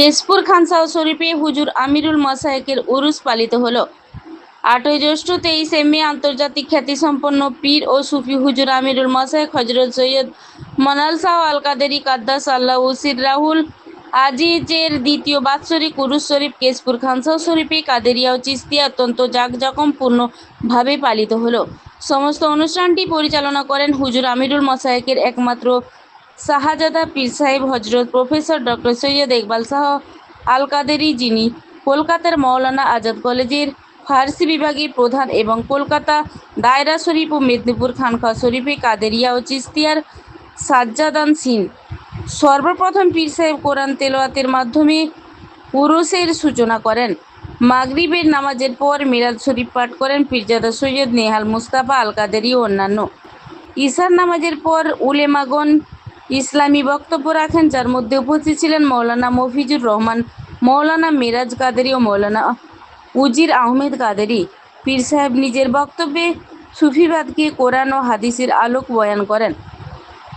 কেশপুর খানসাও শরীফে হুজুর আমিরুল মাসায়েকের উরুস পালিত হলো। 8ই জ্যৈষ্ঠ 23 মে আন্তর্জাতিক খ্যাতিসম্পন্ন পীর ও সুফি হুজুর আমিরুল মাসায়েক হজরত সৈয়দ মানাল শাহ আল কাদেরী কাদ্দাস আল্লাহু সিররাহুল আজিজের দ্বিতীয় বাৎসরিক উরুস শরীফ কেশপুর খানসাও শরীফে কাদেরিয়া ও চিশতিয়া অত্যন্ত জাঁকজমকপূর্ণভাবে পালিত হলো। সমস্ত অনুষ্ঠানটি পরিচালনা করেন হুজুর আমিরুল মাসায়েকের একমাত্র শাহজাদা পীর সাহেব হজরত প্রফেসর ডক্টর সৈয়দ ইকবাল শাহ আল কাদেরী, যিনি কলকাতার মৌলানা আজাদ কলেজের ফার্সি বিভাগের প্রধান এবং কলকাতা দায়রা শরীফ ও মেদিনীপুর খানকা শরীফে কাদেরিয়া ও চিশতিয়ার সাজ্জাদানশীন। সর্বপ্রথম পীর সাহেব কোরআন তেলাওয়াতের মাধ্যমে উরুসের সূচনা করেন। মাগরিবের নামাজের পর মিলাদ শরীফ পাঠ করেন পীরজাদা সৈয়দ নেহাল মুস্তাফা আল কাদেরী ও অন্যান্য। ঈশার নামাজের পর উলেমাগণ ইসলামী বক্তব্য রাখেন, যার মধ্যে উপস্থিত ছিলেন মৌলানা মফিজুর রহমান, মৌলানা মিরাজ কাদেরী ও মৌলানা উজির আহমেদ কাদেরী। পীর সাহেব নিজের বক্তব্যে সুফিবাদকে কোরআন ও হাদিসের আলোক বয়ান করেন।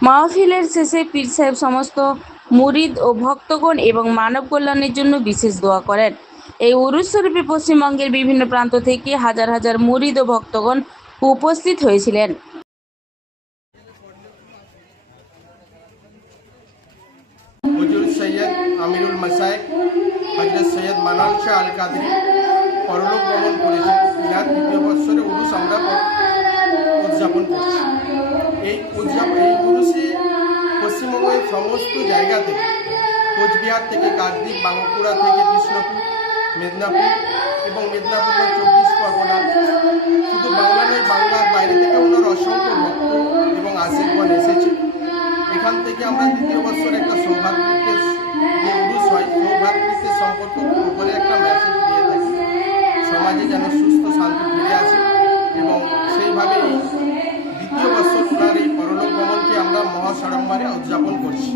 মাহফিলের শেষে পীর সাহেব সমস্ত মুরিদ ও ভক্তগণ এবং মানব কল্যাণের জন্য বিশেষ দোয়া করেন। এই উরুস শরীফে পশ্চিমবঙ্গের বিভিন্ন প্রান্ত থেকে হাজার হাজার মুরিদ ও ভক্তগণ উপস্থিত হয়েছিলেন। হুজুর সৈয়দ আমিরুল মাসায়েক হজরত সৈয়দ মানাল শাহ আল কাদেরী পরলোক গমন করেছেন। ইনার দ্বিতীয় বৎসরে উরুস আমরা উদযাপন করছি। এই উরুসে পশ্চিমবঙ্গের সমস্ত জায়গা থেকে, কোচবিহার থেকে কাকদ্বীপ, বাঁকুড়া থেকে কৃষ্ণপুর, মেদিনীপুর এবং মেদিনীপুরের 24 পরগনা, শুধু বাংলা নয়, বাংলার বাইরে থেকে ওনার অসংখ্য ভক্ত এবং আশীর্বাদ এসেছে। এখান থেকে আমরা দ্বিতীয় বছর একটা সৌভাতৃত্বের যে উরুস হয়, সৌভাতৃত্বের সম্পর্ক উপরে একটা মেসেজ দিয়ে থাকি, সমাজে যেন সুস্থ শান্তি ফিরে আসে এবং সেইভাবে এই দ্বিতীয় বছর ওনার এই পরলোক গমনকে আমরা মহাসাড়ম্বরে উদযাপন করছি।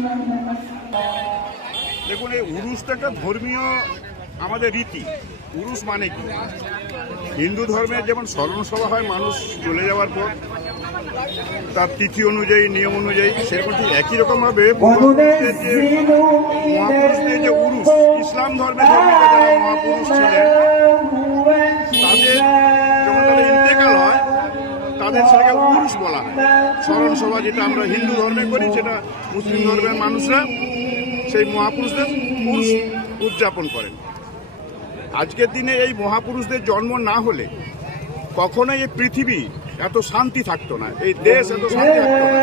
দেখুন, এই উরুস তো একটা ধর্মীয় আমাদের রীতি। উরুস মানে কি? হিন্দু ধর্মের যেমন স্মরণ সভা হয় মানুষ চলে যাওয়ার পর, তার তিথি অনুযায়ী, নিয়ম অনুযায়ী, সেরকম ঠিক একই রকমভাবে মহাপুরুষদের যে উরুস, ইসলাম ধর্মের ধর্মীয় যারা মহাপুরুষ ছিলেন তাদের যখন তাদের ইন্তেকাল হয় তাদের সেটাকে উরুস বলা হয়। স্মরণ সভা যেটা আমরা হিন্দু ধর্মে করি, সেটা মুসলিম ধর্মের মানুষরা সেই মহাপুরুষদের উরুস উদযাপন করেন। আজকের দিনে এই মহাপুরুষদের জন্ম না হলে কখনোই এই পৃথিবী এত শান্তি থাকতো না, এই দেশ এত শান্তি থাকতো না।